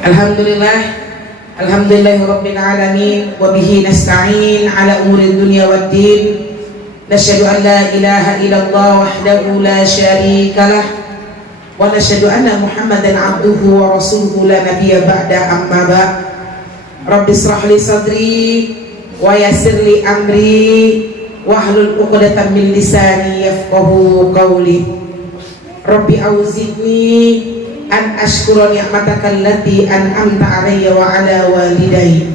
Alhamdulillah, alhamdulillahirabbil alamin wa bihi nasta'in ala umuri dunya waddin. Nasyhadu an la ilaha illallah wahdahu la syarikalah wa nasyhadu anna Muhammadan abduhu wa rasuluhu la nabiyya ba'da amma ba'd. Rabbi israh li sadri wa yassir li amri wahlul 'uqdatam min lisani yafqahu qawli. Rabbi auzi'ni an ashkura ni'mataka allati an'amta alayya wa ala walidayya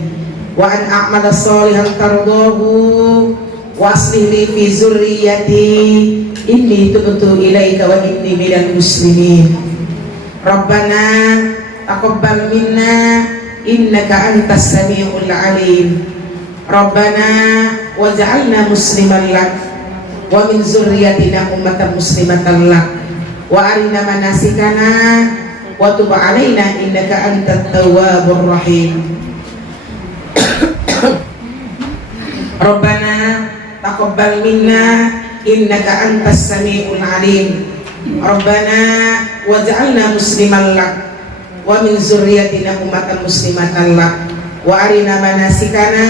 wa an a'mala shalihan tardahu wa aslih li fi zurriyyati inni tubtu ilaika wa inni minal muslimin. Rabbana taqabbal minna innaka antas samiul alim. Rabbana waj'alna musliman lak wa min zurriyyatina ummatan muslimatan lak wa arina manasikana wa tub alaina innaka antat tawwabur rahim. Rabbana taqabbal minna innaka antas samiul alim. Rabbana waj'alna musliman lak wa min zurriyyatina ummatan muslimatan lak wa arina manasikana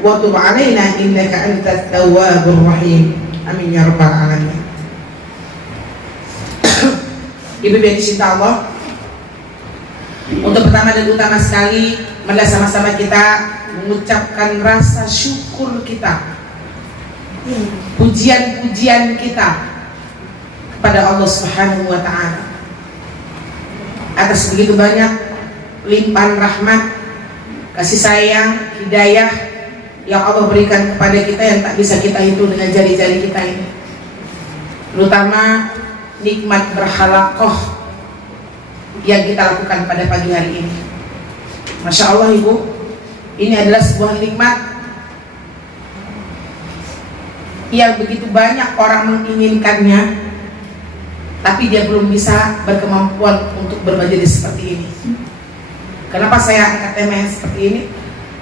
wa tub alaina innaka antat tawwabur rahim. Amin ya rabbal alamin. Ibu yang dicinta Allah, untuk pertama dan utama sekali, marilah sama-sama kita mengucapkan rasa syukur kita, pujian-pujian kita kepada Allah Subhanahu wa Ta'ala atas begitu banyak limpahan rahmat, kasih sayang, hidayah yang Allah berikan kepada kita yang tak bisa kita hitung dengan jari-jari kita ini, terutama nikmat berhalaqah yang kita lakukan pada pagi hari ini. Masya Allah Ibu, ini adalah sebuah nikmat yang begitu banyak orang menginginkannya, tapi dia belum bisa berkemampuan untuk bermajelis seperti ini. Kenapa saya angkat tema yang seperti ini?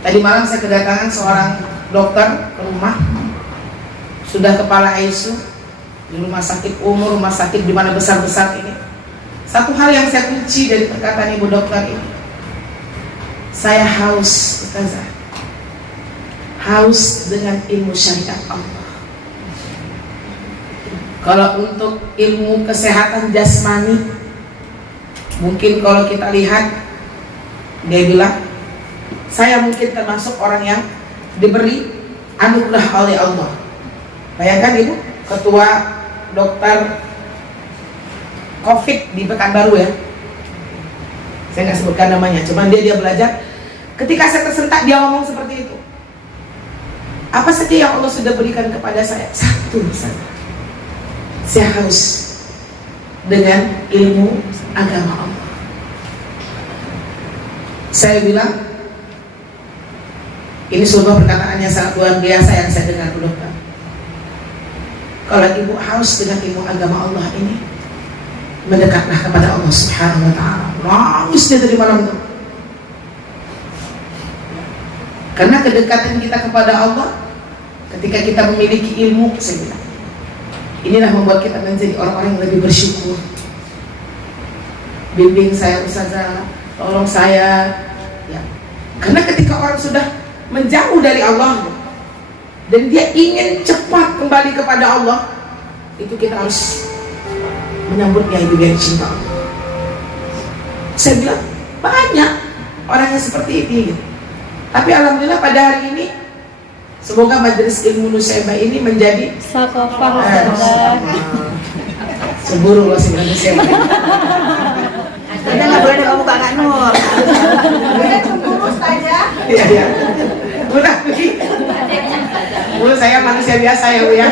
Tadi malam saya kedatangan seorang dokter ke rumah, sudah kepala ICU di rumah sakit umum, rumah sakit di mana besar-besar ini. Satu hal yang saya kunci dari perkataan ibu dokter ini, saya haus, Ustazah, haus dengan ilmu syariat Allah. Kalau untuk ilmu kesehatan jasmani, mungkin kalau kita lihat, dia bilang, saya mungkin termasuk orang yang diberi anugerah oleh Allah. Bayangkan Ibu, ketua dokter COVID di Pekanbaru ya, saya nggak sebutkan namanya, cuman dia belajar. Ketika saya tersentak, dia ngomong seperti itu. Apa saja yang Allah sudah berikan kepada saya? Satu saja, saya haus dengan ilmu agama Allah. Saya bilang, ini sebuah perkataan yang sangat luar biasa yang saya dengar Bu Dokter. Kalau ibu haus dengan ilmu agama Allah ini, mendekatlah kepada Allah Subhanahu wa Ta'ala. Haus dia dari malam itu. Karena kedekatan kita kepada Allah, ketika kita memiliki ilmu, saya bilang, inilah membuat kita menjadi orang-orang yang lebih bersyukur. Bimbing saya Ustazah, tolong saya ya. Karena ketika orang sudah menjauh dari Allah dan dia ingin cepat kembali kepada Allah, itu kita harus menyambutnya ibu yang cinta Allah. Saya bilang banyak orang yang seperti ini, tapi alhamdulillah pada hari ini semoga majelis ilmu Nusaibah ini menjadi sakofah. Cemburu loh si Nusaibah. Anda nggak boleh ngomong Kak Nur. Boleh cemburu saja. Iya. Bu, saya manusia biasa ya Bu ya.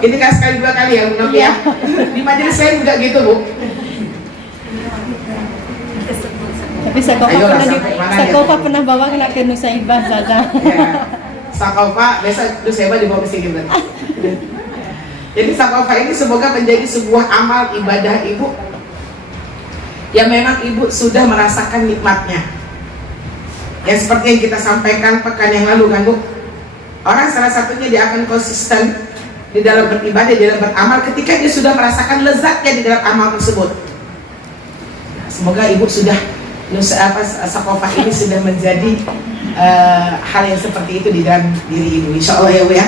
Ini kan sekali dua kali ya Bu ya. Di majelis saya juga gitu Bu. Tapi Sakofa pernah bawa kena ke Nusaibah saja. Ya. Sakofa besok Nusaibah dibawa ke sini berarti. Jadi Sakofa ini semoga menjadi sebuah amal ibadah ibu yang memang ibu sudah merasakan nikmatnya. Yang seperti yang kita sampaikan pekan yang lalu kan Bu, orang salah satunya dia akan konsisten di dalam beribadah, di dalam beramal ketika dia sudah merasakan lezatnya di dalam amal tersebut. Semoga ibu sudah sakofah ini sudah menjadi hal yang seperti itu di dalam diri ibu, insya Allah ya bu ya.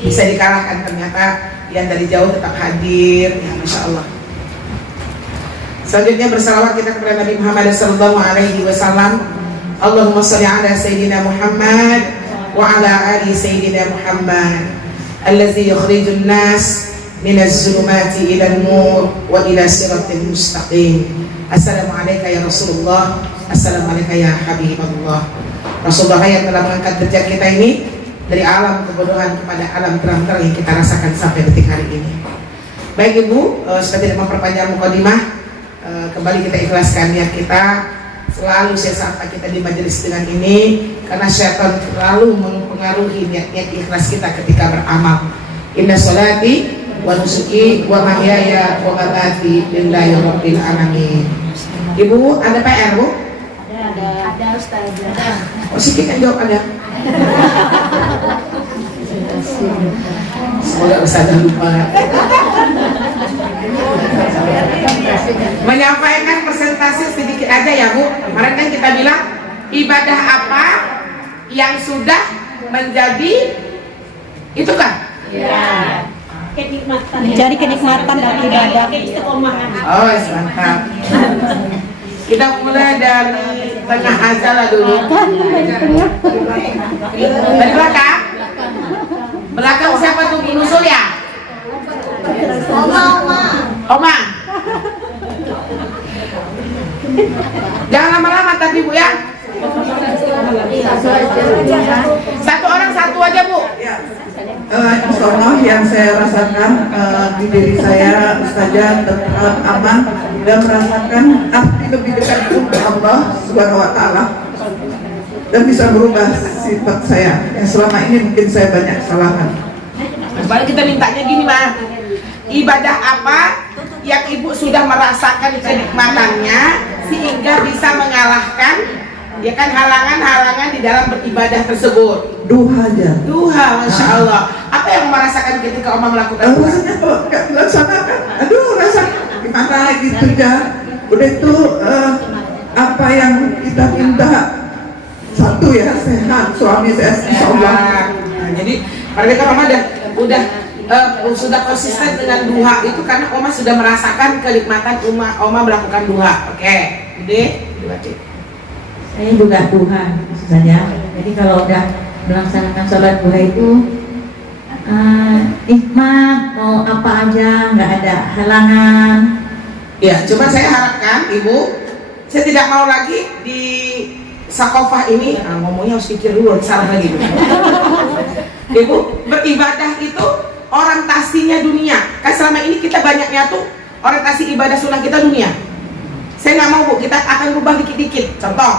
Bisa dikalahkan, ternyata yang dari jauh tetap hadir ya, masya Allah. Selanjutnya bersalawat kita kepada Nabi Muhammad sallallahu alaihi wasallam. Allahumma shalli ala sayyidina Muhammad wa ala ali sayyidina Muhammad allazi yukhrijun nas minaz zulumati ila nur wa ila siratil mustaqim. Assalamualaikum ya Rasulullah, assalamualaikum ya Habibullah. Rasulullah yang telah mengangkat derajat kita ini dari alam kebodohan kepada alam terang-terang yang kita rasakan sampai detik hari ini. Baik ibu, supaya tidak memperpanjang mukadimah, kembali kita ikhlaskan niat kita. Selalu saya sapa kita di majelis dengan ini, karena syaitan terlalu mempengaruhi niat-niat ikhlas kita ketika beramal. Inna sholati wa nusuki wa mahyaya wa mamati lillahi rabbil alamin. Ibu, ada PR bu? Ada Ustazah. Oh sedikit yang jawab ada. Semoga Ustazah lupa menyampaikan presentasi sedikit aja ya bu. Kemarin kan kita bilang ibadah apa yang sudah menjadi itu kan? Ya. Kenikmatan. Mencari kenikmatan dari ibadah. Oh mantap. Kita mulai dari tengah aja lah dulu. Dari belakang? Belakang siapa tuh, Bu Nusul ya? Oma. Jangan lama-lama tapi bu ya. Satu orang satu aja bu. Insya Allah yang saya rasakan di diri saya, Ustazah tetap aman dan merasakan arti lebih dekat kepada Allah Subhanahu Wa Taala dan bisa berubah sifat saya yang selama ini mungkin saya banyak kesalahan. Kembali kita mintanya gini mah, ibadah apa yang ibu sudah merasakan kenikmatannya sehingga bisa mengalahkan ya kan halangan-halangan di dalam beribadah tersebut. Duha aja. Duha, masya Allah. Apa yang merasakan ketika Oma melakukan duha? Rasanya kalau nggak dilaksanakan, aduh rasanya gimana gitu ya. Udah itu apa yang kita minta satu ya sehat, suami saya insya Allah. Nah, jadi pada kan Oma sudah konsisten dengan duha itu karena Oma sudah merasakan kenikmatan Oma melakukan duha. Oke, Bude, dibaca. Saya juga duha saja. Jadi kalau udah melaksanakan sholat duha itu nikmat, mau apa aja, nggak ada halangan. Ya, cuma saya harapkan Ibu, saya tidak mau lagi di sakofah ini, ngomongnya harus pikir dulu, salah lagi. Ibu, beribadah itu orientasinya dunia. Kan selama ini kita banyaknya tuh orientasi ibadah sunnah kita dunia. Saya nggak mau bu, kita akan rubah dikit-dikit. Contoh,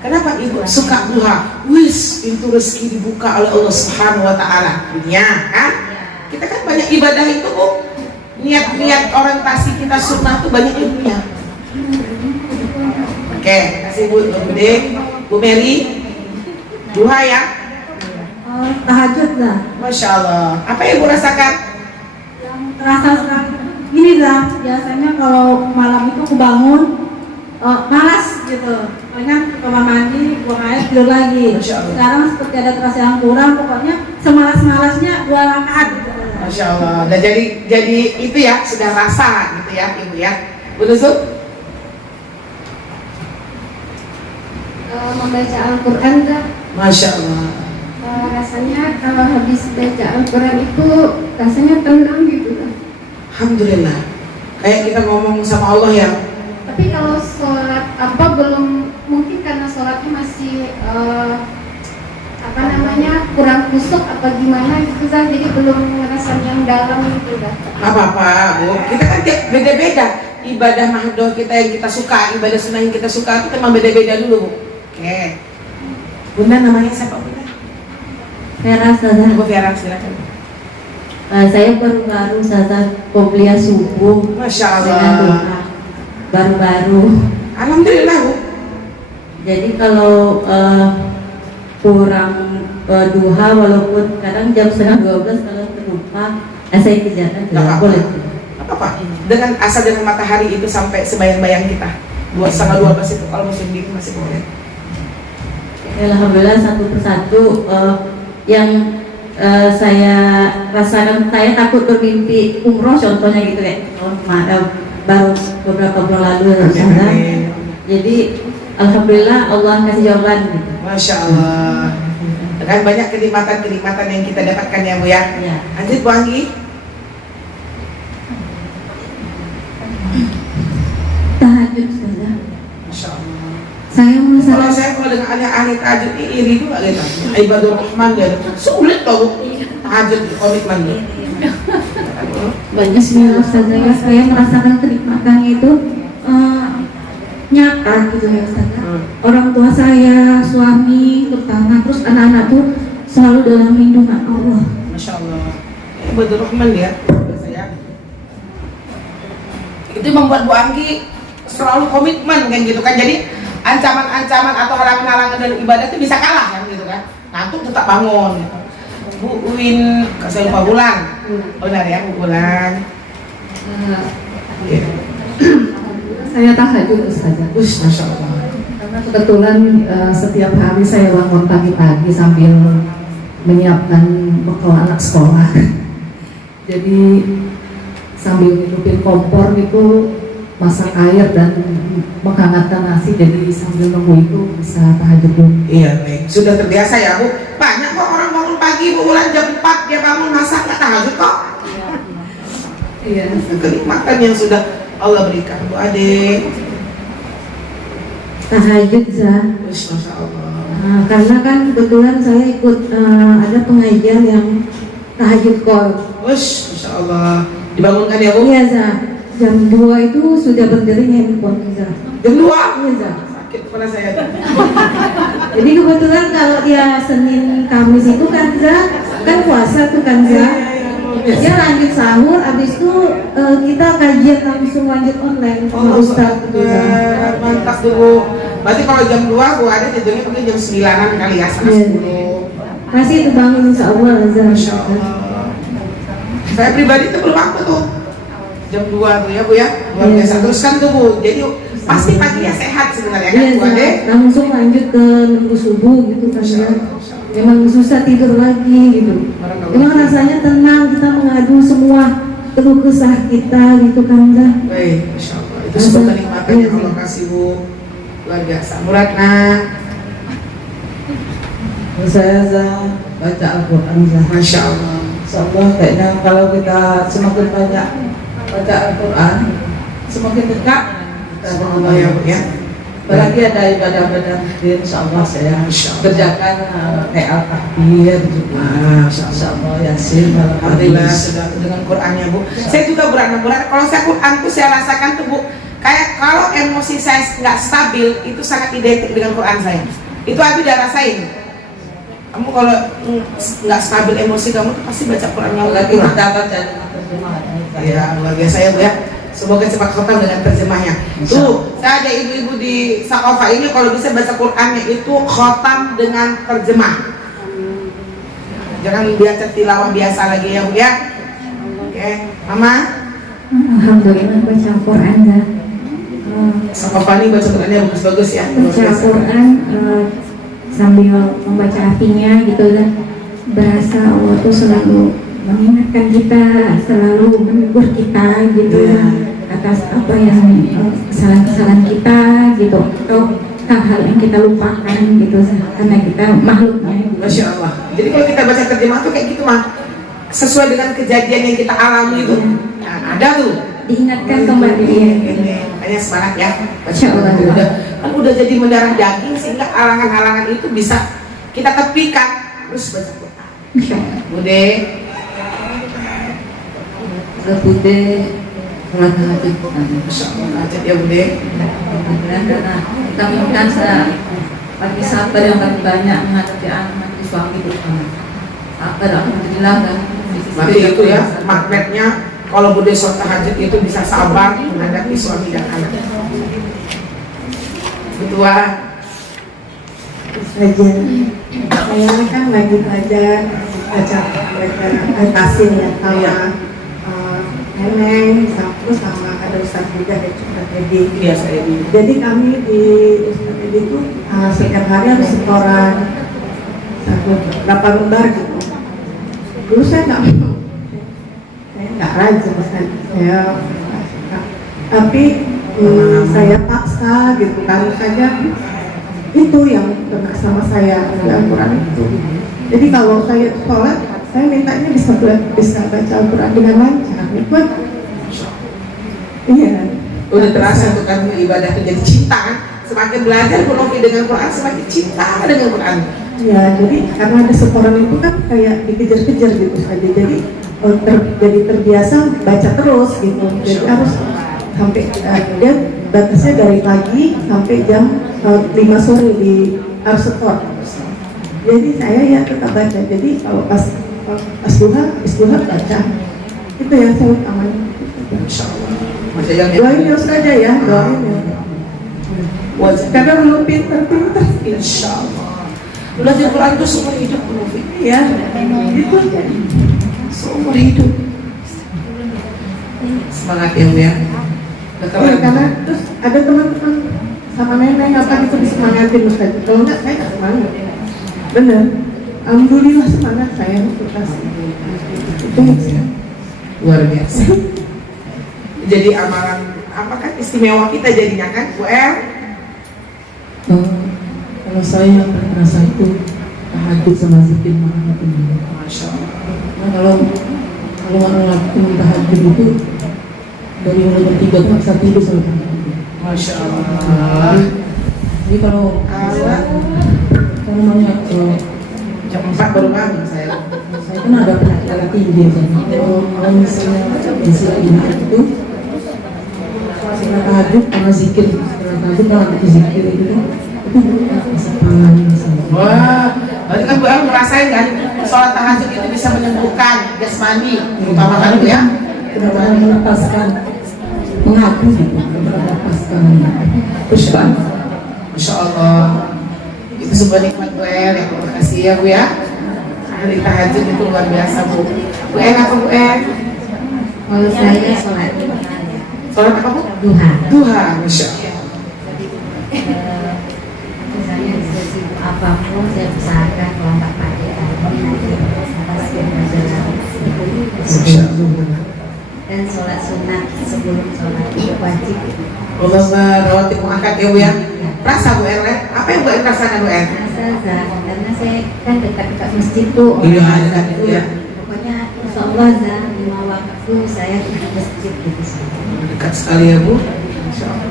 kenapa ibu suka duha? Wis, pintu rezeki dibuka oleh Allah Subhanahu Wa Taala. Dunia, kan? Kita kan banyak ibadah itu bu. Niat-niat orientasi kita sunnah tuh banyak dunia. Oke, kasih bu, Bude, Bu Mary, duha ya. Tahajud lah. Masya Allah. Apa yang ibu rasakan? Yang terasa sekarang gini lah. Biasanya kalau malam itu aku bangun malas gitu. Pokoknya ke kamar mandi, buang air, tidur lagi. Masya Allah. Sekarang seperti ada terasa yang kurang. Pokoknya semalas-malasnya 2 rakaat gitu. Masya Allah. Dan jadi itu ya sudah rasa gitu ya ibu ya. Bu Nuzul? Membaca Al-Quran kan Masya Allah. rasanya kalau habis baca Al-Quran itu rasanya tenang gitu kan. Alhamdulillah. Kayak kita ngomong sama Allah ya. Tapi kalau sholat belum, mungkin karena sholatnya masih kurang kusuk apa gimana gitu kan, jadi belum ngerasain yang dalam gitu kan. Apa-apa bu, kita kan beda-beda. Ibadah mahdoh kita yang kita suka, ibadah sunnah yang kita suka itu memang beda-beda dulu bu. Oke. Bunda namanya siapa bunda? Vera Ustazah. Bu Vera silakan. Saya baru-baru Ustazah qobliyah subuh. Masya Dengan Allah. duha. Baru-baru. Alhamdulillah bu. Jadi kalau kurang duha, walaupun kadang jam 11:30 kalau terlupa, saya kerjakan Nggak tidak apa-apa. boleh. apa? Dengan asal dengan matahari itu sampai sebayang-bayang kita 11:30 itu kalau musim dingin masih boleh. Alhamdulillah satu persatu yang saya rasakan, saya takut bermimpi umroh contohnya gitu ya, baru beberapa bulan lalu Ustazah. Jadi alhamdulillah Allah kasih jawaban gitu. Masya Allah. Dengan banyak kenikmatan-kenikmatan yang kita dapatkan ya Bu ya. Ya. Lanjut Bu Anggi. Tahajud Ustazah. Masya Allah. Saya Kalau merasa saya kalau dengan ahli tahajud ini iri juga gitu. Ibadur Rahman gitu. Sulit loh Bu. Tahajud komitmen gitu. banyak sih Ustazah ya, saya merasakan kenikmatannya itu nyata gitu ya Ustazah. Orang tua saya, suami terutama, terus anak-anak tuh selalu dalam lindungan Allah. Masya Allah. Ibadur Rahman ya. Saya. Itu membuat Bu Anggi selalu komitmen kan gitu kan. Jadi ancaman-ancaman atau halangan-halangan dari ibadah itu bisa kalah kan gitu kan. Ngantuk tetap bangun gitu. Bu Uin, saya lupa bulan. Benar ya Bu Bulan. Saya tahajud Ustazah. Masya Allah. Karena kebetulan setiap hari saya bangun pagi-pagi sambil menyiapkan bekal anak sekolah. Jadi sambil hidupin kompor itu, masak air dan menghangatkan nasi, jadi sambil nunggu itu bisa tahajud dulu. Iya baik. Sudah terbiasa ya Bu. Banyak kok orang bangun pagi Bu Bulan jam 4 dia bangun masak nggak tahajud kok. Iya. Kenikmatan yang sudah Allah berikan Bu Ade. Tahajud Zah. Masya Allah. Karena kan kebetulan saya ikut ada pengajian yang tahajud call. Masya Allah. Dibangunkan ya Bu? Iya Zah. Jam 2 itu sudah berdiri handphone Zah. Jam 2? Iya Zah. Sakit kepala saya. Jadi kebetulan kalau dia Senin Kamis itu kan Zah, kan puasa tuh kan Zah. Dia lanjut sahur, abis itu kita kajian langsung lanjut online sama Ustaz gitu Zah. Mantap tuh Bu. Berarti kalau jam 2 Bu Ade tidurnya mungkin jam 9-an kali ya, setengah Iya. 10. Masih itu bangun insya Allah Zah. Masya Allah. Saya pribadi tuh belum waktu tuh jam 2 tuh ya Bu ya. Luar biasa. Teruskan tuh Bu. Jadi pasti paginya sehat sebenarnya kan Iya Bu Zah. Ade. Langsung lanjut ke nunggu subuh gitu kan Masya ya. Allah. Memang susah tidur lagi gitu. Memang rasanya tenang, kita mengadu semua keluh kesah kita gitu kan Zah. Baik, Masya Allah. Itu sebuah kenikmatan yang Allah kasih Bu. Luar biasa. Muratna. Saya Zah, baca Al-Quran Zah. Masya Allah. Insyaallah kayaknya kalau kita semakin banyak baca Al-Quran, semakin dekat kita dengan Allah ya Bu ya. Apalagi ada ibadah-ibadah lain, insyaallah saya kerjakan kayak Al-Takbir juga. Insyaallah Yasin. Alhamdulillah sudah dengan Qurannya Bu. Saya juga berat. Kalau saya Quran tuh saya rasakan tuh Bu, kayak kalau emosi saya nggak stabil itu sangat identik dengan Quran saya. Itu Abi udah rasain. Kamu kalau nggak stabil emosi kamu tuh pasti baca Qurannya Lagi kurang. kita baca dengan terjemahan. Ya luar biasa ya Bu ya. Semoga cepat khotam dengan terjemahnya. Tuh, saya ada ibu-ibu di Sakofa ini kalau bisa baca Qurannya itu khotam dengan terjemah. Jangan baca tilawah biasa lagi ya Bu ya. Oke, Mama. Alhamdulillah baca Quran Zah. Sakofa ini baca Qurannya bagus-bagus ya. Luar Baca biasa. Quran sambil membaca artinya gitu Zah. Berasa Allah tuh selalu mengingatkan kita, selalu menegur kita gitu Iya. atas apa yang kesalahan-kesalahan kita gitu, atau hal-hal yang kita lupakan gitu karena kita makhluknya gitu. Masya Allah. Jadi kalau kita baca terjemah tuh kayak gitu mah sesuai dengan kejadian yang kita alami itu. Nah, ada tuh. Diingatkan kembali ya. Ini hanya semangat ya. Masya Allah. Udah jadi mendarah daging sehingga halangan-halangan itu bisa kita tepikan. Terus baca Quran. Masya Allah. Bude. Bude sholat tahajud. Masya Allah. Hajat ya Bude. Karena kita minta bagi sabar yang paling banyak menghadapi anak suami terutama. Sabar alhamdulillah kan. Berarti itu ya magnetnya kalau Bude sholat tahajud itu bisa sabar menghadapi suami dan anak. Betul. Saja. Saya kan lagi belajar baca Al-Qasim ya, Iya. sama Neneng, sama ada Ustaz juga, ada Ustaz Edi. Biasa ini. Jadi kami di Ustaz Edi itu setiap hari harus setoran berapa lembar gitu. Dulu saya nggak rajin Ustaz, saya tapi saya paksa gitu kan, saja itu yang kena sama saya Al-Quran itu. Jadi kalau saya sholat, saya mintanya bisa baca Al-Quran dengan lancar. Buat iya. Udah terasa tuh kan ibadah itu jadi cinta kan. Semakin belajar Novi dengan Quran, semakin cinta dengan Quran. Ya, jadi karena ada setoran itu kan kayak dikejar-kejar gitu saja. Jadi jadi terbiasa baca terus gitu. Jadi harus sampai dia batasnya dari pagi sampai jam 5 sore di harus setor. Jadi saya ya tetap baca. Jadi kalau pas duha baca. Itu yang saya utamakan. Doain ya Ustaz aja ya, doain ya. Karena belum pintar-pintar. Insya Allah. Belajar Quran itu seumur hidup Novi. Ya, itu aja. Seumur hidup. Semangat ya Bu ya. Ya, karena terus ada teman-teman sama nenek apa gitu disemangatin Ustaz. Kalau enggak saya nggak semangat. Bener. Alhamdulillah semangat saya untuk kasih. Itu Luar biasa. Jadi amalan apa kan istimewa kita jadinya kan Bu El? Kalau saya yang terasa itu tahajud sama zikir malam itu. Masya Allah. Nah, kalau orang lakukan tahajud itu dari mulai jam 3 tuh bisa tidur sampai jam 3. Masya Allah. Jadi kalau namanya Jam 4 baru bangun saya. saya kan ada penyakit tinggi misalnya. Kalau misalnya istilah ini itu setelah tahajud karena zikir, setelah tahajud karena zikir itu bisa pangan misalnya. Wah, berarti kan Bu El merasain kan sholat tahajud itu bisa menyembuhkan jasmani, terutama kan Bu ya. Benar-benar melepaskan mengaku gitu, melepaskan beban. Masya Allah. Itu sebuah nikmat Bu El yang terima kasih ya Bu ya. Hari tahajud itu luar biasa Bu. Bu El apa Bu El? Kalau saya sholat Sholat apa Bu? duha. Duha, Masya Allah. Misalnya sesibuk apapun saya usahakan kalau nggak pakai Masya Allah. dan sholat sunat sebelum sholat itu wajib. Allah rawatib muakkad ya Bu ya. Rasa Bu El, apa yang Bu El rasakan Bu El? Rasa karena saya kan dekat-dekat masjid tuh. Iya, orang dekat, itu. iya. Pokoknya insya Allah 5 waktu saya dekat masjid gitu. Dekat sekali ya Bu. Masya Allah.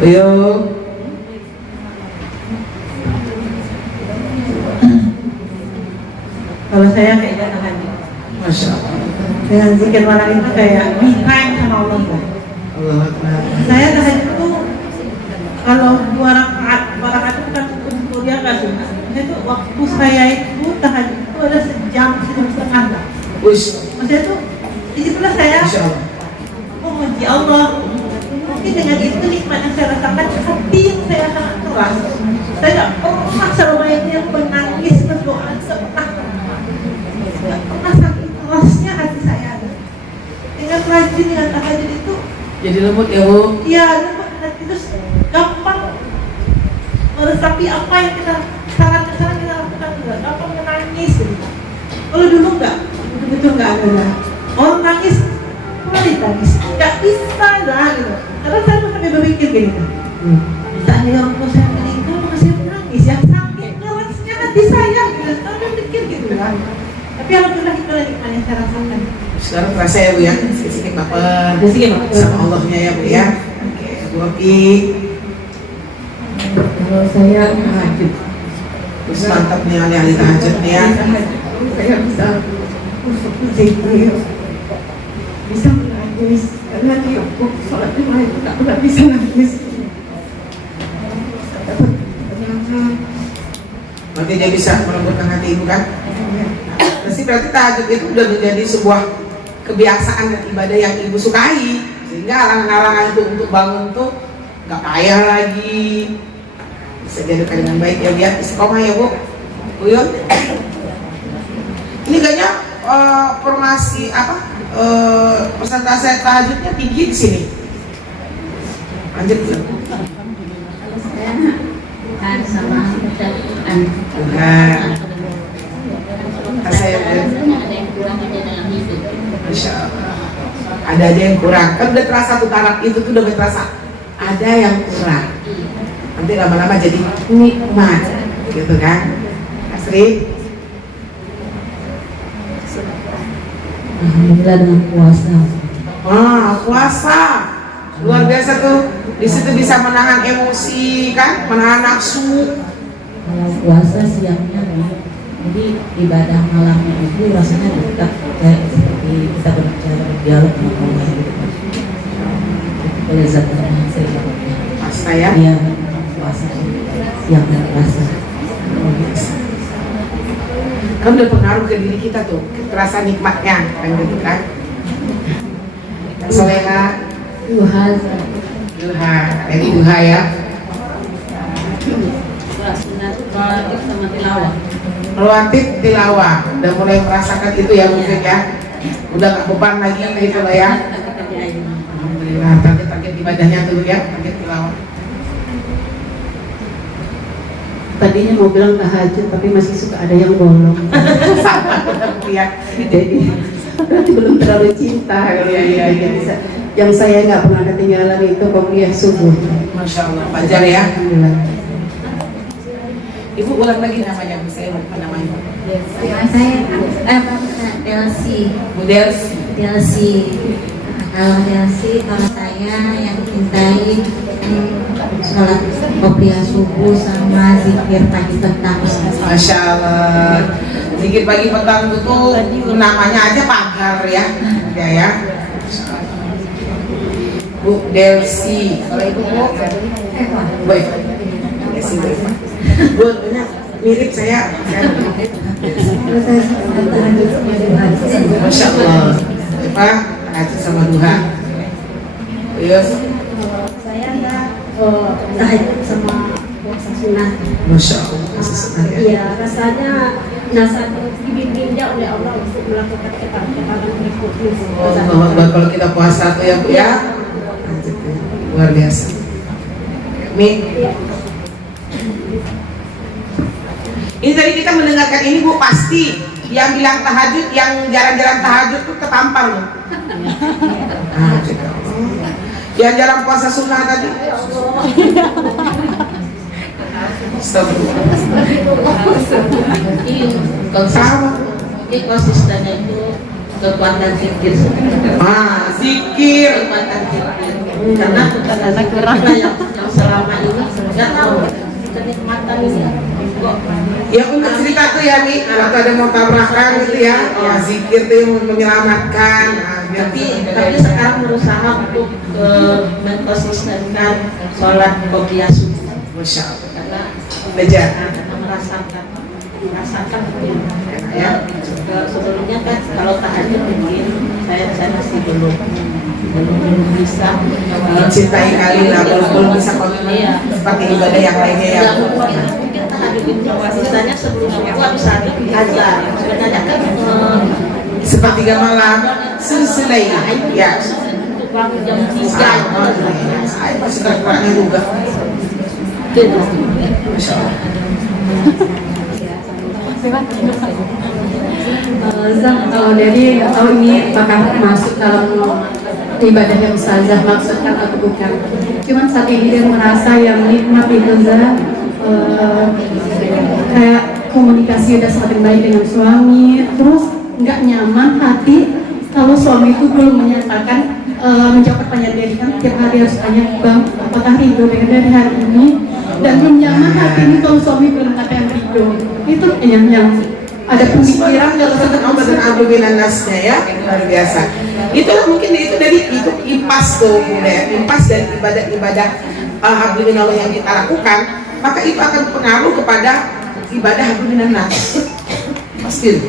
Ayo. kalau saya kayaknya tahajud. Masya Allah. Dengan zikir malam itu kayak me time sama Allah. Allah Akbar. Saya tahajud itu kalau 2 rakaat itu kan cukup dia nggak sih. Saya itu waktu saya itu tahajud itu ada sejam setengah lah. Wish. Maksudnya itu disitulah saya Masya Allah. memuji Allah. Mungkin dengan itu nikmat yang saya rasakan, hati yang saya sangat keras. Saya nggak pernah selama ini yang menangis berdoa setengah. Nggak pernah saking kerasnya hati saya. Dengan rajin dengan tahajud itu, Jadi lembut ya Bu. ya lembut hati itu gampang meresapi apa yang kita saran-saran kita lakukan juga. Gampang menangis. Gitu. Kalau dulu nggak, betul-betul nggak ada. Orang nangis, mulai nangis, nggak bisa lah gitu. Karena saya tuh sampai berpikir gini kan. Misalnya orang tua saya meninggal, masih menangis ya, saking kerasnya hati saya gitu. Saya berpikir gitu kan. Tapi alhamdulillah itu adalah nikmat yang saya rasakan. Sekarang terasa ya Bu ya, sedikit baper sama Allahnya ya Bu ya. Oke, Bu Oki. Kalau saya tahajud, Terus mantap nih ahli-ahli tahajud nih ya. Saya bisa zikir, bisa menangis karena di sholat Jumat itu tak pernah bisa nangis. Dapat tenangan. Nanti dia bisa melembutkan hati ibu kan? Berarti tahajud itu udah menjadi sebuah kebiasaan dan ibadah yang ibu sukai, sehingga halangan-halangan itu untuk bangun tuh nggak payah lagi, bisa jadikan dengan baik ya biar istiqomah ya Bu. Uyun, ini kayaknya formasi apa persentase tahajudnya tinggi di sini. Lanjut. Kan sama Tuhan. Tuhan. Saya Ada yang kurang aja dalam hidup. Masya Allah. Ada aja yang kurang. Kan udah terasa tuh taraf itu tuh udah terasa. Ada yang kurang. Nanti lama-lama jadi nikmat, gitu kan? Asri. Alhamdulillah dengan puasa. Puasa luar biasa tuh. Di situ bisa menahan emosi kan, menahan nafsu. Kalau puasa siangnya jadi ibadah malamnya itu rasanya dekat kayak seperti kita berbicara berdialog sama Allah gitu. Itu kelezatan saya. Puasa ya. Iya, puasa siang dan puasa. Kan udah pengaruh ke diri kita tuh, terasa nikmatnya kan gitu kan. Soleha, Tuhan duha, dari duha ya. Sunat rawatib sama tilawah. Rawatib tilawah, udah mulai merasakan itu ya mungkin ya. Udah gak beban lagi gitu loh ya. Alhamdulillah, target ibadahnya dulu ya, target tilawah. Tadinya mau bilang tahajud tapi masih suka ada yang bolong. Sama ya. Jadi berarti belum terlalu cinta kalau Iya. Jadi yang saya nggak pernah ketinggalan itu qobliyah subuh. Masya Allah, Fajar ya. Alhamdulillah. Ibu ulang lagi namanya, saya lupa namanya. saya Delsi. Bu Delsi. Delsi. Kalau Delsi, kalau saya yang cintai sholat qobliyah subuh sama zikir pagi petang. Masya Allah. Zikir pagi petang itu tuh namanya aja pagar ya. Ya. Bu Delsi. Kalau itu Bu Eva. Delsi Bu Eva. Bu, mirip saya. Masya Allah. Eva, tahajud sama duha. Yes. Saya enggak tahajud sama puasa sunnah. Masya Allah. Iya, rasanya dibimbingnya oleh Allah untuk melakukan ketaatan berikutnya. Allah Akbar, kalau kita puasa tuh ya Bu ya. Luar biasa. Mi. Ini tadi kita mendengarkan ini Bu, pasti yang bilang tahajud, yang jarang-jarang tahajud tuh ketampar loh. Yang jarang puasa sunnah tadi. Ini konsistennya itu kekuatan zikir. Zikir. Kekuatan zikir. Karena kita kurang yang selama ini nggak tahu kenikmatan ini. Ya untuk cerita tuh ya nih, waktu ada mau tabrakan gitu ya, zikir tuh yang menyelamatkan. Tapi sekarang berusaha untuk menkonsistenkan sholat qobliyah subuh. Masya Allah. Karena Belajar. merasakan ya. Sebelumnya kan kalau tahajud mungkin saya masih belum bisa Mencintai kali lah, belum bisa komitmen seperti ibadah yang lainnya ya. Mungkin tahajud itu misalnya sebelum itu habis tahajud azan. Sebenarnya kan Sepertiga malam, selesai ya. untuk bangun jam 3. Saya masih kurangnya juga. Masya Allah. Jadi nggak tahu ini apakah masuk dalam ibadah yang Ustazah maksudkan atau bukan. Cuman saat ini dia merasa yang nikmat itu kayak komunikasi udah semakin baik dengan suami, terus nggak nyaman hati kalau suami itu belum menyatakan menjawab pertanyaan dia kan tiap hari harus tanya, Bang, apakah ridho dengan dari hari ini, dan belum nyaman hati ini kalau suami belum katakan ridho. Itu yang ada pemikiran kalau Ramadan abdominan nasnya ya, luar biasa. Itu mungkin itu dari itu impas tuh, impas dari ibadah-ibadah abdominal yang kita lakukan, maka itu akan pengaruh kepada ibadah abdominan nas. Pasti.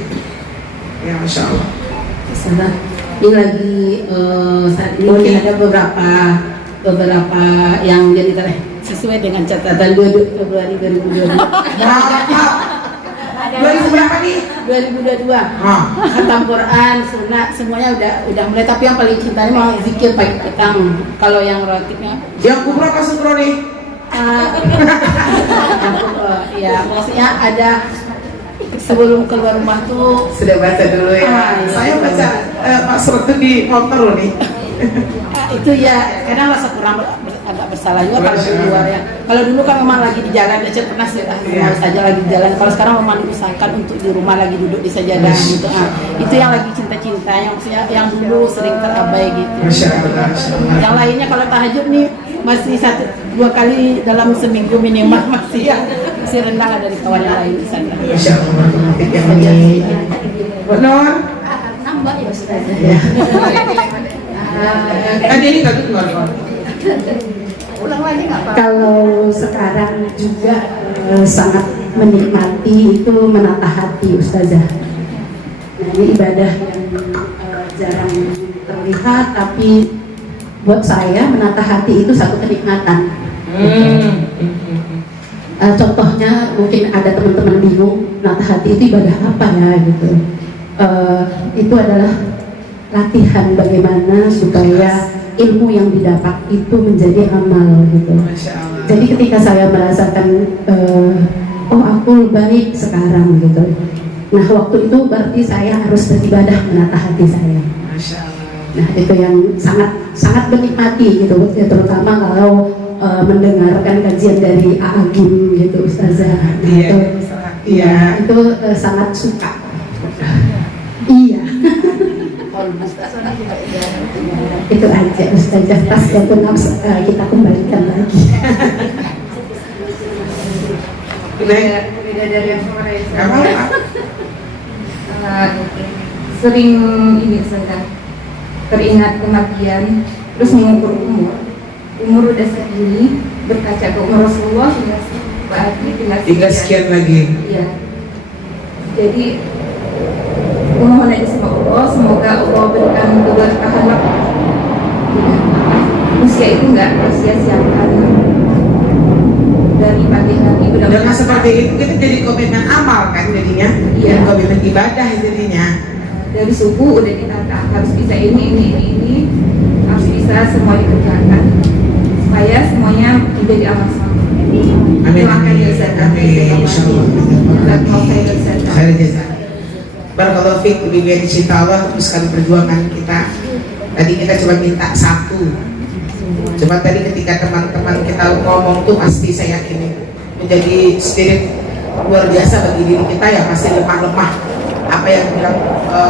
Ya Masya Allah. Salah. Ini lagi saat ini ada beberapa yang jadi sesuai dengan catatan 2 Februari 2020. ada 2000 berapa nih? 2022. Ah. Khatam Quran, sunat semuanya udah mulai, tapi yang paling cintanya mau zikir pagi petang. Kalau yang rotipnya Yang umroh apa sutro nih? ya maksudnya ada sebelum keluar rumah tuh Sudah baca dulu ya. Iya. Saya baca Pak Surat itu di motor nih. itu ya kadang rasa kurang agak bersalah juga kalau di luar ya. Kalau dulu kan memang lagi di jalan aja pernah sih Iya. saja lagi di jalan. Kalau sekarang memang diusahakan untuk di rumah lagi duduk di sajadah gitu. Itu yang lagi cinta-cinta yang maksudnya yang dulu sering terabai gitu. Masya Allah. Masya Allah. Yang lainnya kalau tahajud nih masih 1-2 kali dalam seminggu minimal masih rendah lah dari kawan yang lain di sana. Masya Allah. Ini. Benar. Nambah ya Ustaz. Ya. Kan ini nggak keluar. Ulang lagi nggak apa? Kalau sekarang juga sangat menikmati itu menata hati Ustazah. Nah, ini ibadah yang jarang terlihat, tapi buat saya menata hati itu satu kenikmatan. Contohnya mungkin ada teman-teman bingung menata hati itu ibadah apa ya gitu. Itu adalah latihan bagaimana supaya ilmu yang didapat itu menjadi amal gitu. Masya Allah. Jadi ketika saya merasakan oh aku baik sekarang gitu. Nah waktu itu berarti saya harus beribadah menata hati saya. Masya Allah. Nah itu yang sangat menikmati gitu, ya, terutama kalau mendengarkan kajian dari Agim gitu Ustazah. Nah, Iya. Iya. itu sangat suka. Iya. Itu aja Ustazah, tas dan nafs kita kembalikan lagi. Beda dari yang kemarin. Nggak apa-apa. Sering ini saja teringat kematian, terus mengukur umur udah segini, berkaca ke umur Rasulullah berarti Tinggal sekian lagi. Iya. Jadi mohon aja sama Allah, semoga Allah berikan keberkahan waktu. Usia itu nggak sia-siakan dari pagi hari. Dengan seperti itu kita jadi komitmen amal kan jadinya. Iya. Komitmen ibadah jadinya. Dari subuh udah ditata, harus bisa ini, harus bisa semua dikerjakan supaya semuanya menjadi amal soleh. Amin. Doakan ya Ustaz. Amin. Insyaallah. Jazakumullah khairan Ustaz. Khair jazak. Barakallahu fiik, lebih baik cinta Allah teruskan perjuangan kita. Tadi kita cuma minta satu. Cuma tadi ketika teman-teman kita ngomong tuh pasti saya yakin menjadi spirit luar biasa bagi diri kita yang pasti lemah-lemah. Apa yang bilang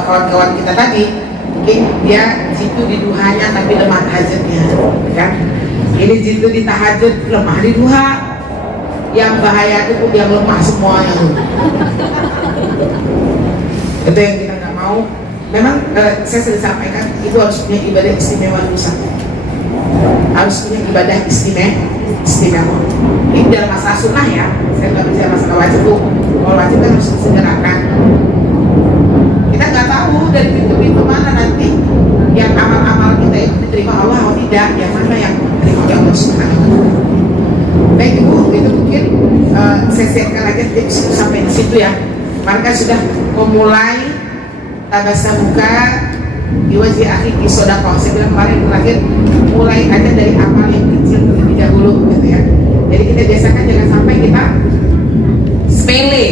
kawan-kawan kita tadi, mungkin dia jitu di duhanya tapi lemah tahajudnya, kan? Ini jitu di tahajud lemah di duha. Yang bahaya itu pun yang lemah semuanya tuh. Itu yang kita nggak mau. Memang saya sudah sampaikan, ibu harus punya ibadah istimewa dulu satu. Harus punya ibadah istimewa. Ini dalam masalah sunnah ya. Saya nggak bicara masalah wajib tuh. Kalau wajib kan harus disegerakan. Kita nggak tahu dari pintu-pintu mana nanti yang amal-amal kita itu diterima Allah atau tidak, yang mana yang diterima oleh Allah Subhanahu wa Ta'ala. Baik Ibu, itu mungkin saya siapkan aja tips sampai di situ ya. Mereka sudah memulai tabasamuka di wajhi akhiki sodakoh. Saya bilang kemarin terakhir, mulai aja dari amal yang kecil terlebih dahulu gitu ya. Jadi kita biasakan jangan sampai kita sepele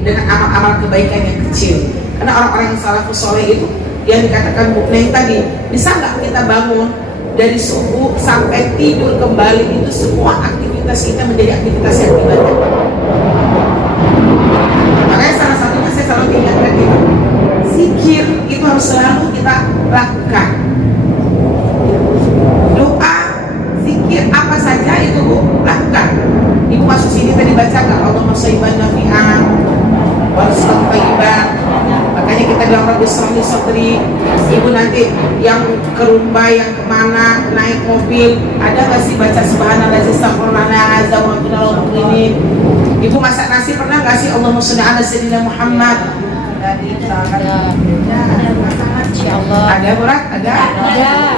dengan amal-amal kebaikan yang kecil. Karena orang-orang yang salafus soleh itu yang dikatakan mukmin tadi, bisa nggak kita bangun dari subuh sampai tidur kembali itu semua aktivitas kita menjadi aktivitas yang ibadah. Makanya salah satunya saya selalu ingatkan itu, zikir itu harus selalu kita lakukan. Doa, zikir apa saja itu Bu, lakukan. Ibu masuk sini tadi baca nggak Allahumma shayban nafi'an warzuqna thayyiban. Makanya kita bilang Rabbi shrah li sadri. Ibu nanti yang ke rumah, yang kemana, naik mobil, ada nggak sih baca subhanallazi sakhkhara azza wa jalla mukminin? Ibu masak nasi pernah nggak sih Allahumma sholli ala sayyidina Muhammad? Insyaallah. Ada berat? Ada.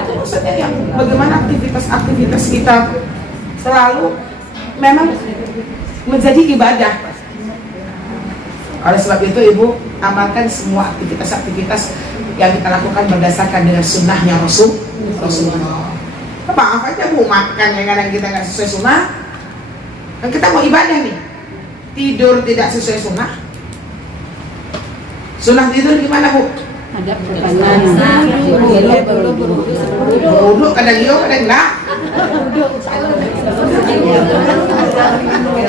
Itu maksudnya yang bagaimana aktivitas kita selalu memang menjadi ibadah. Oleh sebab itu Ibu, amalkan semua aktivitas-aktivitas yang kita lakukan berdasarkan dengan sunnahnya Rasulullah. Maaf aja Bu, makan yang kadang kita nggak sesuai sunnah. Kan kita mau ibadah nih, tidur tidak sesuai sunnah. Sunnah tidur gimana Bu? Ada pertanyaan. Duduk kadang iya kadang enggak.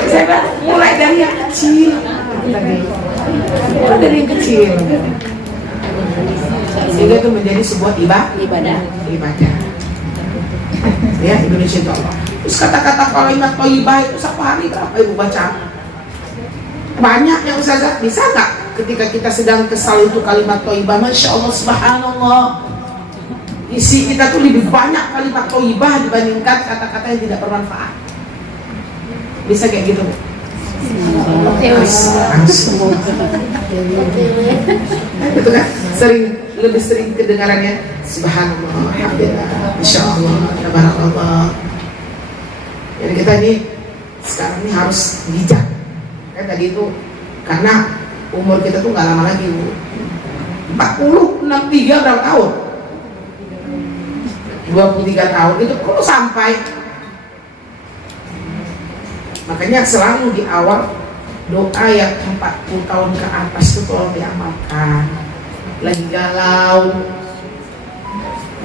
Saya bilang, mulai dari yang kecil. Mulai dari yang kecil. Sehingga itu menjadi sebuah ibadah. Ya, Indonesia itu Allah. Terus kata-kata kalimat thayyibah itu satu hari berapa Ibu baca? Banyak yang Ustazah, bisa nggak ketika kita sedang kesal itu kalimat thayyibah, Masya Allah, Subhanallah, isi kita tuh lebih banyak kalimat thayyibah dibandingkan kata-kata yang tidak bermanfaat. Bisa kayak gitu Bu? Itu kan lebih sering kedengarannya Subhanallah, Alhamdulillah, Masya Allah, Tabarakallah. Jadi kita ini sekarang ini harus bijak. Kan tadi itu karena umur kita tuh nggak lama lagi Bu. 40, 63 berapa tahun? 23 tahun itu perlu sampai. Makanya selalu di awal doa yang 40 tahun ke atas itu tolong diamalkan. Lagi galau,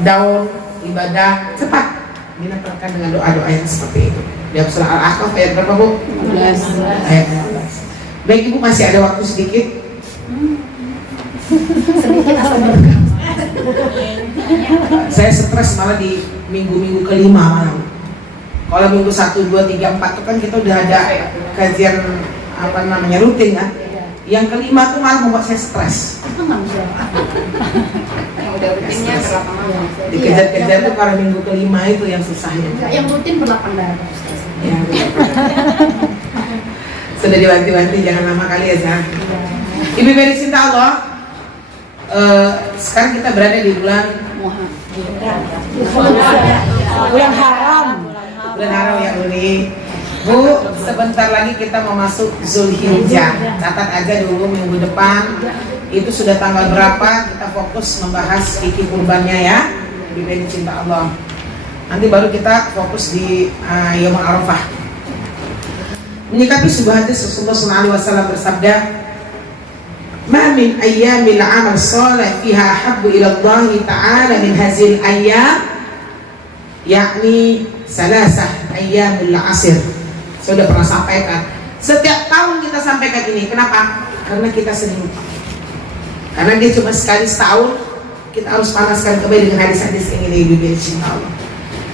down, ibadah, cepat dinapalkan dengan doa-doa yang seperti itu. Di surah Al-Ahqaf ayat berapa Bu? 15. Ayat 15. Baik Ibu, masih ada waktu sedikit. Saya stres malah di minggu-minggu kelima malam. Kalau minggu 1, 2, 3, 4 itu kan kita udah ada kajian rutin kan. Yang kelima tuh malah membuat saya stres. Yang udah rutinnya berapa malam? Dikejar-kejar tuh para minggu kelima itu yang susahnya. Yang rutin berlapang dada. Ya, sudah diwanti-wanti jangan lama kali ya Zah. Ibu Mary cinta Allah. Sekarang kita berada di bulan haram. Bulan haram ya Uni. Bu, sebentar lagi kita mau masuk Zulhijjah. Catat aja dulu minggu depan itu sudah tanggal berapa, kita fokus membahas fikih kurbannya ya. Ibu Mary cinta Allah. Nanti baru kita fokus di Yaum Arafah. Menyikapi sebuah hadis Rasulullah SAW bersabda, "Ma min ayyamil amal salih fiha ahabbu ila Allah Ta'ala min hazil ayyam, yakni salasah ayyamul asir." Saya sudah pernah sampaikan. Setiap tahun kita sampaikan ini. Kenapa? Karena kita sering lupa. Karena dia cuma sekali setahun. Kita harus panaskan kembali dengan hadis-hadis yang ini.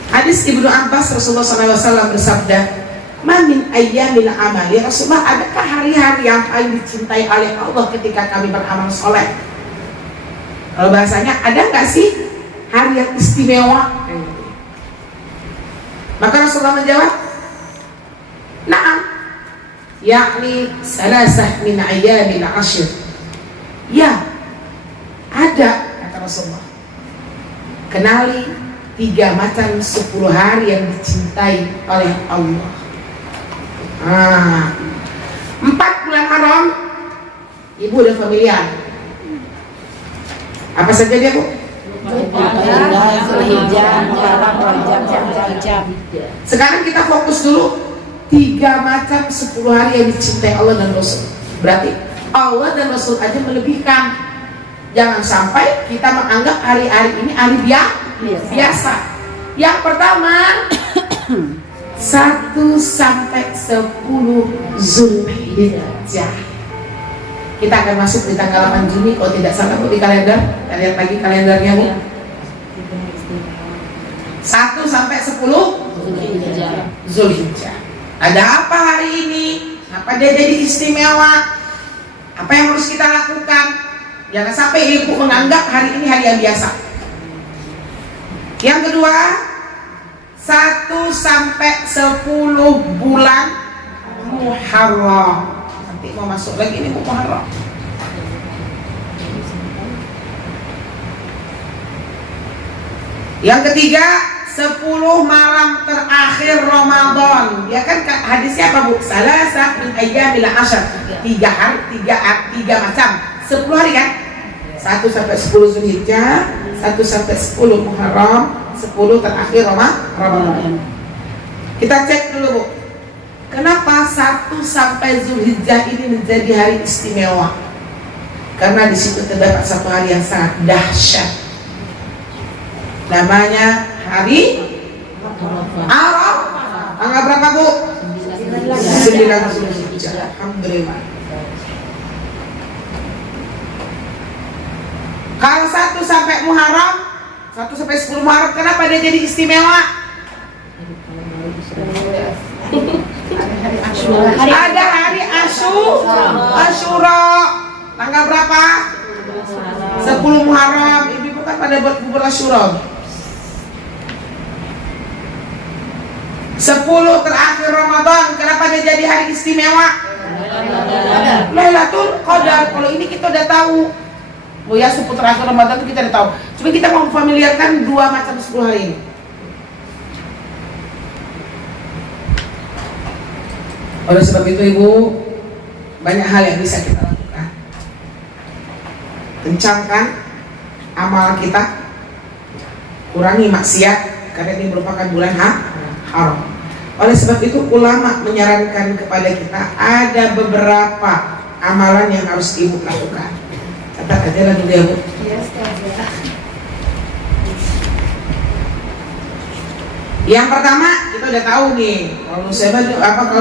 Hadis Ibnu Abbas, Rasulullah SAW bersabda, "Ma min ayyamil amal." Ya Rasulullah, adakah hari-hari yang paling dicintai oleh Allah ketika kami beramal soleh? Kalau bahasanya, ada nggak sih hari yang istimewa? Maka Rasulullah menjawab, "Na'am, yakni salasah min ayyamil ashir." Ya, ada, kata Rasulullah. Kenali 3 macam 10 hari yang dicintai oleh Allah. 4 bulan haram, Ibu udah familiar. Apa saja dia Bu? Sekarang kita fokus dulu 3 macam 10 hari yang dicintai Allah dan Rasul. Berarti Allah dan Rasul aja melebihkan. Jangan sampai kita menganggap hari-hari ini hari biasa. Yang pertama 1 sampai 10 Zulhijjah. Kita akan masuk di tanggal 8 Juni kalau tidak salah Bu di kalender. Kita lihat lagi kalendernya Bu. 1 sampai 10 Zulhijjah. Ada apa hari ini? Apa dia jadi istimewa? Apa yang harus kita lakukan? Jangan sampai Ibu menganggap hari ini hari yang biasa. Yang kedua, 1 sampai 10 bulan Muharram. Nanti mau masuk lagi ini Muharram. Yang ketiga, 10 malam terakhir Ramadan. Ya kan hadisnya apa, Bu? Salasa min ayyamil ashar. 3 macam. 10 hari kan? 1 sampai 10 Zulhijjah, 1 sampai 10 Muharram, 10 terakhir Ramadan. Kita cek dulu, Bu. Kenapa 1 sampai Zulhijjah ini menjadi hari istimewa? Karena di situ terdapat satu hari yang sangat dahsyat. Namanya hari Arafah. Tanggal berapa, Bu? 9 Zulhijjah. Alhamdulillah. Kalau 1 sampai Muharram, 1 sampai 10 Muharram, kenapa dia jadi istimewa? Ada hari Asyura. Tanggal berapa? 10 Muharram. Ibu kan pada buat bubur Asyura. 10 terakhir Ramadan, kenapa dia jadi hari istimewa? Lailatul Qadar. Kalau ini kita udah tahu. Oh ya, 10 terakhir Ramadan itu kita udah tahu. Cuma kita mau familiarkan 2 macam 10 hari ini. Oleh sebab itu, Ibu, banyak hal yang bisa kita lakukan. Kencangkan amal kita, kurangi maksiat, karena ini merupakan bulan haram. Oleh sebab itu, ulama menyarankan kepada kita ada beberapa amalan yang harus Ibu lakukan. Catat aja lah dulu ya, Bu. Yang pertama, kita udah tahu nih, kalau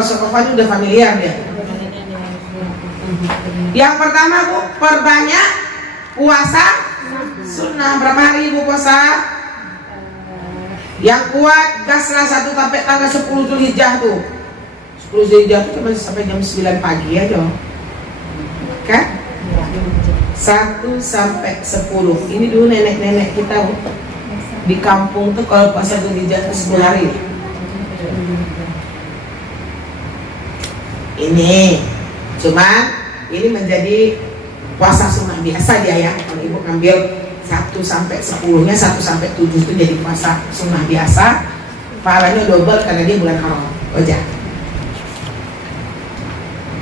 Sokofah itu udah familiar dia. Yang pertama, Bu, perbanyak puasa sunnah. Berapa hari Ibu puasa? Yang kuat, gaslah 1 sampai tanggal 10 Zulhijjah tuh. 10 Zulhijjah itu masih sampai jam 9 pagi aja. Kan? 1 sampai 10. Ini dulu nenek-nenek kita, Bu. Di kampung tuh kalau puasa Zulhijjah itu 10 hari. Ini cuman ini menjadi puasa sunnah biasa dia ya. Kalau Ibu ngambil 1 sampai 10-nya, 1 sampai 7 itu jadi puasa sunnah biasa. Pahalanya double karena dia bulan haram. Aja.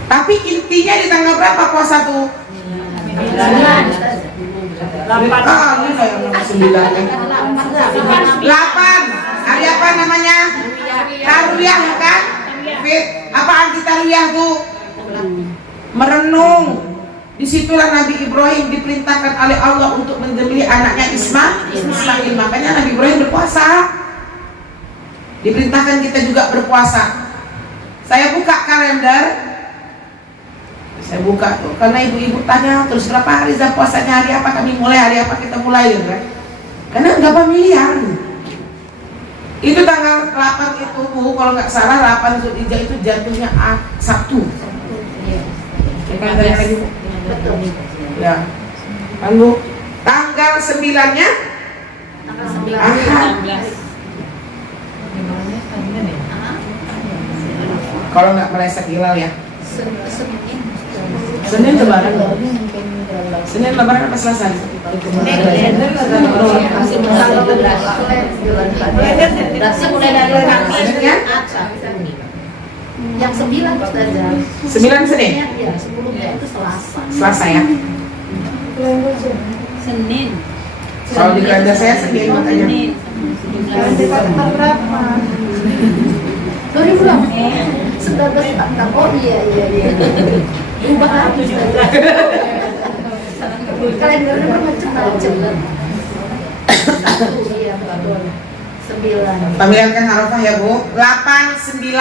Tapi intinya di tanggal berapa puasa tuh? 8. Hari apa namanya? Tarwiyah kan? Apa arti tarwiyah tuh? Merenung. Disitulah Nabi Ibrahim diperintahkan oleh Allah untuk menyembelih anaknya Ismail. Makanya Nabi Ibrahim berpuasa. Diperintahkan kita juga berpuasa. Saya buka kalender. Saya buka tuh, karena ibu-ibu tanya terus berapa hari puasanya, hari apa kami mulai, hari apa kita mulai, kan? Karena nggak familiar. Itu tanggal 8 itu, Bu, kalau nggak salah 8 Zulhijjah itu jatuhnya Sabtu. Betul. Ya. Lalu tanggal 9-nya? Tanggal 9. Kalau nggak meleset hilal ya. Senin lebaran. Senin lebaran apa Selasa? Yang 9 Ustazah. 9 Senin? Iya, 10-nya itu Selasa. Selasa ya? Senin. Kalau di kalender saya Senin makanya. Berapa? 19 oh iya. Berubah lagi Ustazah. Kalendernya macam-macam. Iya, betul. 9. Familiarkan Arafah ya, Bu. 8, 9.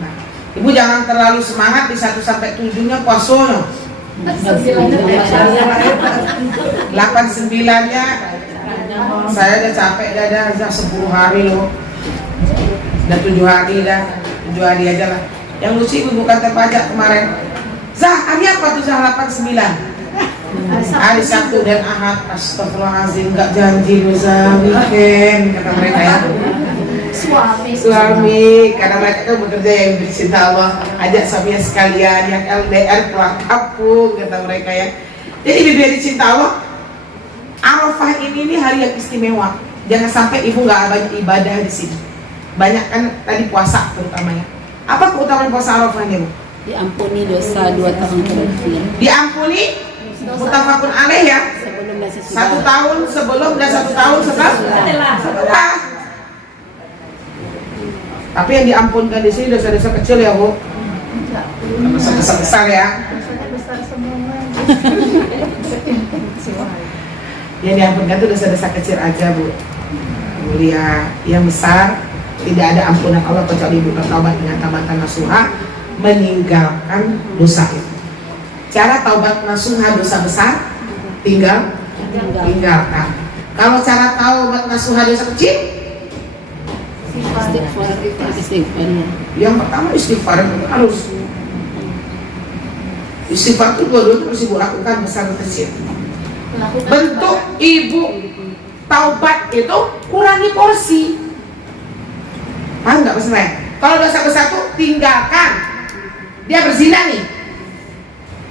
Nah, Ibu jangan terlalu semangat di 1 sampai 7-nya puasanya. 8, 9-nya saya udah capek dah 10 hari loh. Udah 7 hari dah. 7 hari aja lah. Yang lucu Ibu bukan terpajak kemarin. Zah, hari apa tuh Zah 8, 9? Hari Sabtu dan Ahad. Astagfirullahaladzim, gak janji lu Zah weekend, kata mereka ya. Suami, karena mereka kan bekerja yang bercinta Allah. Ajak suaminya sekalian yang LDR pulang kampung, kata mereka ya. Jadi biar dicinta Allah, Arafah ini hari yang istimewa. jangan sampai ibu nggak banyak ibadah di sini. Banyak kan tadi puasa terutamanya. Apa keutamaan puasa Arafah ini, Bu? Diampuni dosa 2 tahun terakhir. Diampuni mutafakun alaih ya. Sebelum dan sesudah. 1 tahun sebelum dan 1 tahun setelah. Tapi yang diampunkan di sini dosa-dosa kecil ya, Bu. Dosa-dosa besar ya. Yang diampunkan itu dosa-dosa kecil aja, Bu. Mulia, yang besar tidak ada ampunan Allah kecuali ibu bertaubat dengan taubatan nasuha, meninggalkan dosa itu. Cara taubat nasuha dosa besar, tinggalkan. Kalau cara taubat nasuha dosa kecil, Istighfar. yang pertama istighfar itu harus. Istighfar itu dua-duanya harus ibu lakukan besar kecil. Bentuk ibu taubat itu kurangi porsi. Paham nggak maksud saya? Kalau dosa besar itu tinggalkan. Dia berzina nih,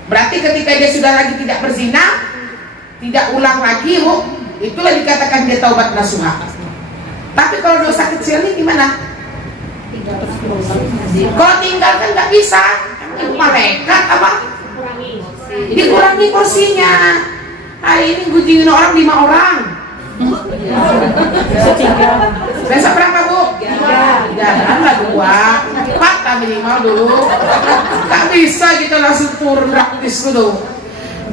berarti ketika dia sudah lagi tidak berzina, tidak ulang lagi, Bu, itulah dikatakan dia taubat nasuha. Tapi kalau dosa kecil ini gimana? Kalau tinggalkan nggak bisa, emang ibu malaikat apa? Dikurangi porsinya. Hari ini gunjingin orang 5 orang. Besok berapa, Bu? 3. Jangan lah 2, 4 lah minimal dulu. Gak bisa gitu langsung turun praktis dulu.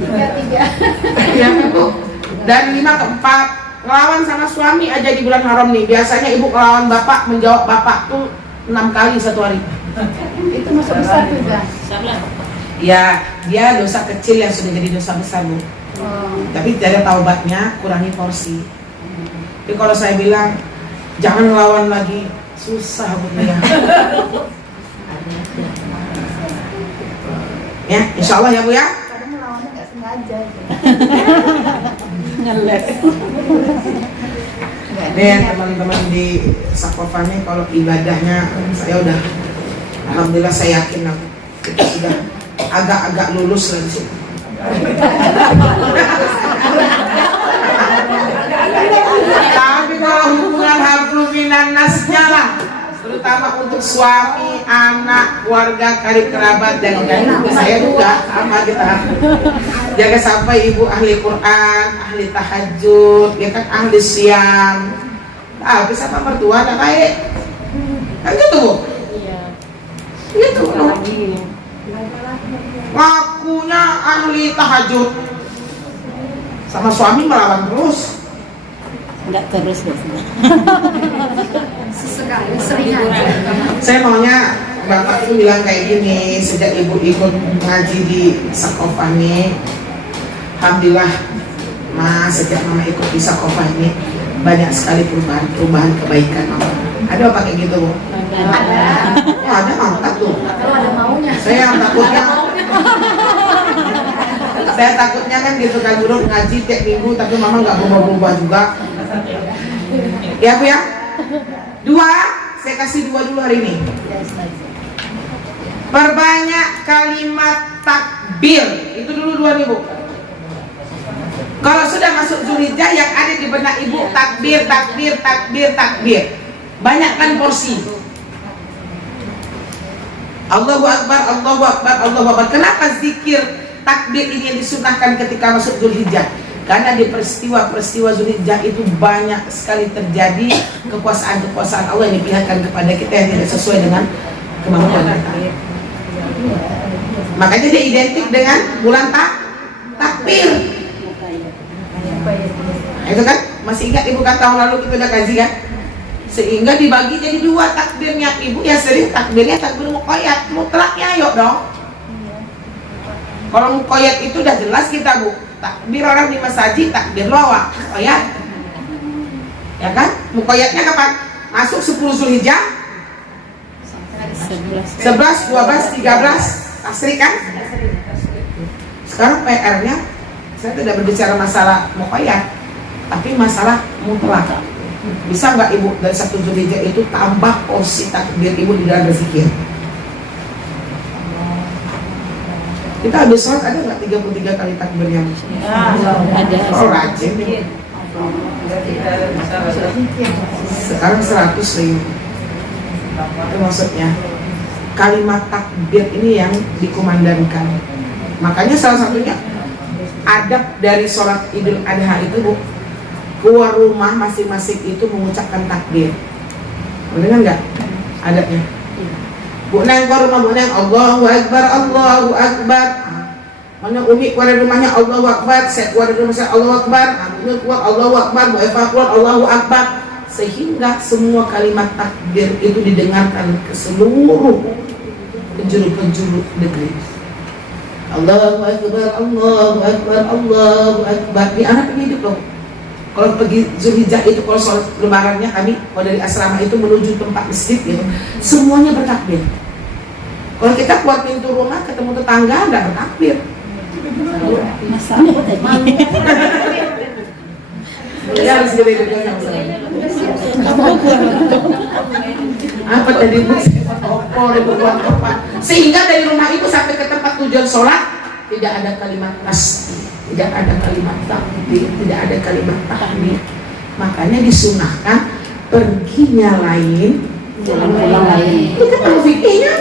3. Ya kan, Bu? Dari 5 ke 4. Ngelawan sama suami aja di bulan haram nih. Biasanya ibu ngelawan bapak, menjawab bapak tuh 6 kali 1 hari. Itu masuk besar juga. Ya, dia dosa kecil yang sudah jadi dosa besar, Bu. Tapi tidak ada taubatnya, kurangi porsi. Tapi kalau saya bilang jangan ngelawan lagi, susah, Bu ya. Ya, insya Allah ya, Bu ya. Kadang melawannya nggak sengaja. Ngeles. Nih teman-teman di Sakofa nih, kalau ibadahnya saya udah, alhamdulillah saya yakin aku kita sudah agak-agak lulus lah di sini. Tapi kalau hubungan hablum minan nasnya lah, terutama untuk suami, anak, keluarga, karib kerabat dan saya juga sama kita. Jaga sampai ibu ahli Quran, ahli tahajud, ya kan, ahli siam. Tapi sama mertua nggak baik, kan gitu, Bu? Gitu, no? Ngakunya ahli tahajud, sama suami melawan terus. Enggak terus biasanya. Sesekali, sering aja. Saya maunya bapak itu bilang kayak gini, sejak ibu ikut ngaji di Sakofa ini, alhamdulillah, Mas, sejak mama ikut di Sakofa ini banyak sekali perubahan kebaikan mama. Ada apa kayak gitu, Bu? Ada. Oh, ada, mantap tuh. Kalau ada maunya. Saya takutnya kan gitu kan, dulu ngaji tiap minggu tapi mama nggak berubah-ubah juga. Ya, Bu ya. 2, saya kasih 2 dulu hari ini. Perbanyak kalimat takbir. Itu dulu 2 nih, Bu. Kalau sudah masuk Zulhijjah, yang ada di benak ibu takbir, takbir, takbir, takbir. Banyakkan porsi. Allahu Akbar, Allahu Akbar, Allahu Akbar. Kenapa zikir takbir ini yang disunahkan ketika masuk Zulhijjah? Karena di peristiwa-peristiwa Zulhijjah itu banyak sekali terjadi kekuasaan-kekuasaan Allah yang diperlihatkan kepada kita yang tidak sesuai dengan kemampuan kita. Makanya dia identik dengan bulan takbir. Nah, itu kan masih ingat ibu kan tahun lalu kita udah kaji kan? Sehingga dibagi jadi 2 takbirnya ibu, ya sering takbirnya takbir muqayyad, mutlaknya ayo dong. Kalau muqayyad itu udah jelas kita, Bu. Takbir orang di masjid, takbir lawak, muqayyad. Ya kan? Muqayyadnya kapan? Masuk 10 Zulhijjah, 11, 12, 13 asri kan? Sekarang PR-nya saya tidak berbicara masalah muqayyad, tapi masalah mutlak. Bisa nggak ibu dari 1 Zulhijjah itu tambah porsi takbir ibu di dalam berzikir? Kita habis sholat ada nggak 33 kali takbirnya? Ada. Oh, rajin. Sekarang 100 ribu. Itu maksudnya kalimat takbir ini yang dikumandangkan. Makanya salah satunya adab dari sholat Idul Adha itu, Bu, keluar rumah masing-masing itu mengucapkan takbir. Benar nggak adabnya? Bu Neng keluar rumah, Bu Neng Allahu Akbar, Allahu Akbar. Mana Umi keluar dari rumahnya Allahu Akbar, saya keluar dari rumah saya Allahu Akbar, Umi keluar Allahu Akbar, Bu Eva keluar Allahu Akbar, sehingga semua kalimat takbir itu didengarkan ke seluruh penjuru-penjuru negeri. Allahu Akbar, Allahu Akbar, Allahu Akbar. Di anak hidup loh. Kalau pergi Zulhijjah itu, kalau sholat lebarannya kami, kalau dari asrama itu menuju tempat masjid gitu, semuanya bertakbir. Kalau kita keluar pintu rumah ketemu tetangga nggak bertakbir. Masalahnya tadi. Ya harus gede-gede yang apa tadi Bu? Sehingga dari rumah itu sampai ke tempat tujuan sholat tidak ada kalimat tasbih, tidak ada kalimat takbir, tidak ada kalimat tahmid. Makanya disunahkan perginya lain, Pulang lain. itu kan fikihnya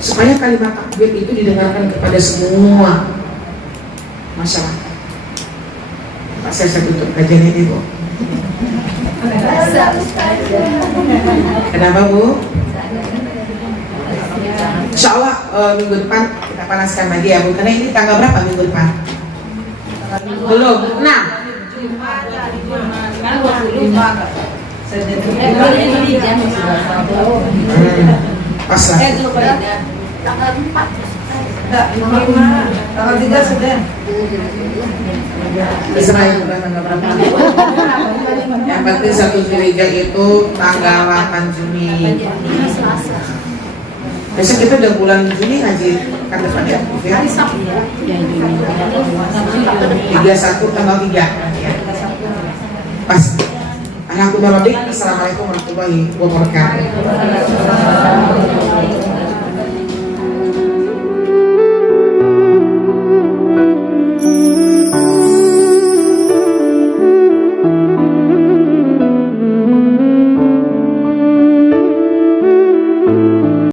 supaya kalimat takbir itu didengarkan kepada semua masyarakat. Pak, saya tutup kajian ini, Bu. Kenapa, Bu? Insya Allah minggu depan kita panaskan lagi ya, Bu. Karena ini tanggal berapa minggu depan? Belum. Nah, pas lah. Tanggal 3 sudah. Israel bukan tanggal berapa? Yang penting 1 Zulhijjah itu tanggal 8 Juni. Besok kita udah bulan Juni ngaji kan depan ya? Hari Sabtu ya? 31 tanggal 3. Pas. Assalamualaikum warahmatullahi wabarakatuh.